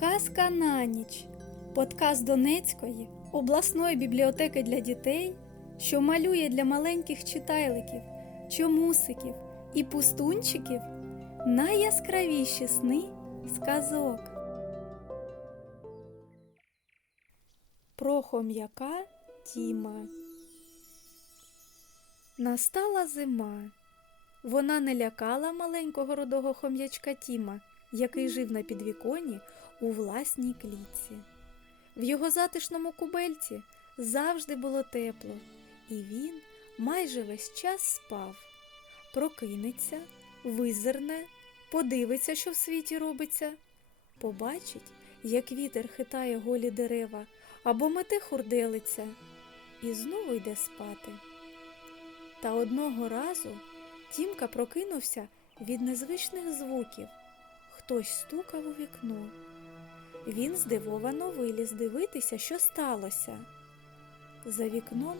Казка на ніч. Подкаст Донецької обласної бібліотеки для дітей, що малює для маленьких читайликів, чомусиків і пустунчиків найяскравіші сни сказок. Про хом'яка Тіма. Настала зима. Вона не лякала маленького рудого хом'ячка Тіма, який жив на підвіконі у власній клітці. В його затишному кубельці завжди було тепло, і він майже весь час спав. Прокинеться, визирне, подивиться, що в світі робиться, побачить, як вітер хитає голі дерева або мете хурделиця, і знову йде спати. Та одного разу Тімка прокинувся від незвичних звуків. Хтось стукав у вікно. Він здивовано виліз дивитися, що сталося. За вікном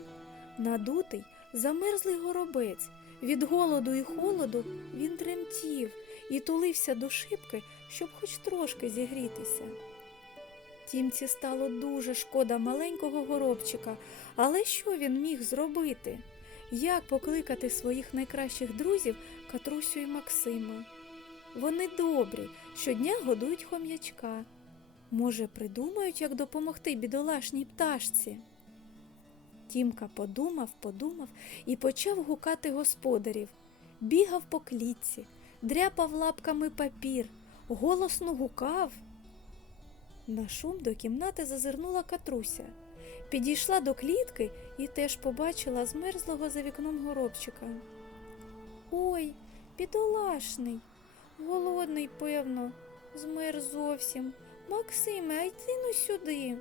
надутий, замерзлий горобець. Від голоду і холоду він тремтів і тулився до шибки, щоб хоч трошки зігрітися. Тімці стало дуже шкода маленького горобчика, але що він міг зробити? Як покликати своїх найкращих друзів Катрусю і Максима? Вони добрі, щодня годують хом'ячка. Може, придумають, як допомогти бідолашній пташці? Тімка подумав, подумав і почав гукати господарів. Бігав по клітці, дряпав лапками папір, голосно гукав. На шум до кімнати зазирнула Катруся. Підійшла до клітки і теж побачила змерзлого за вікном горобчика. Ой, бідолашний, голодний, певно, змер зовсім. Максиме, а йди ну сюди.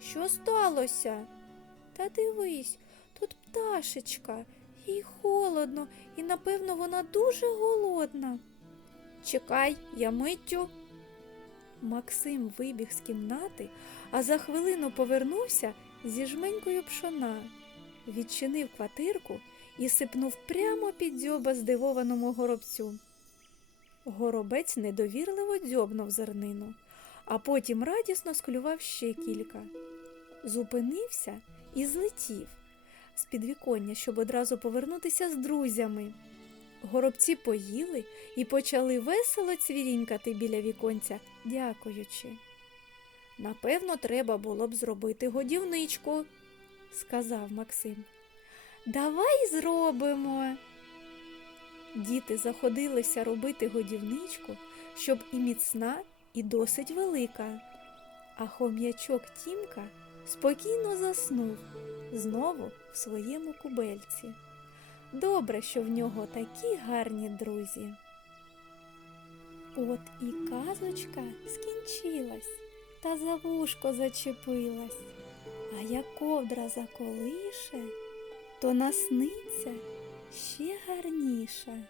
Що сталося? Та дивись, тут пташечка, їй холодно, і, напевно, вона дуже голодна. Чекай, я миттю. Максим вибіг з кімнати, а за хвилину повернувся зі жменькою пшона, відчинив квартирку і сипнув прямо під дзьоба здивованому горобцю. Горобець недовірливо дзьобнув зернину, а потім радісно склював ще кілька. Зупинився і злетів з підвіконня, щоб одразу повернутися з друзями. Горобці поїли і почали весело цвірінькати біля віконця, дякуючи. Напевно, треба було б зробити годівничку, сказав Максим. Давай зробимо. Діти заходилися робити годівничку, щоб і міцна, і досить велика. А хом'ячок Тімка спокійно заснув знову в своєму кубельці. Добре, що в нього такі гарні друзі. От і казочка скінчилась, та за вушко зачепилась, а як ковдра заколише, то насниться ще гарніше.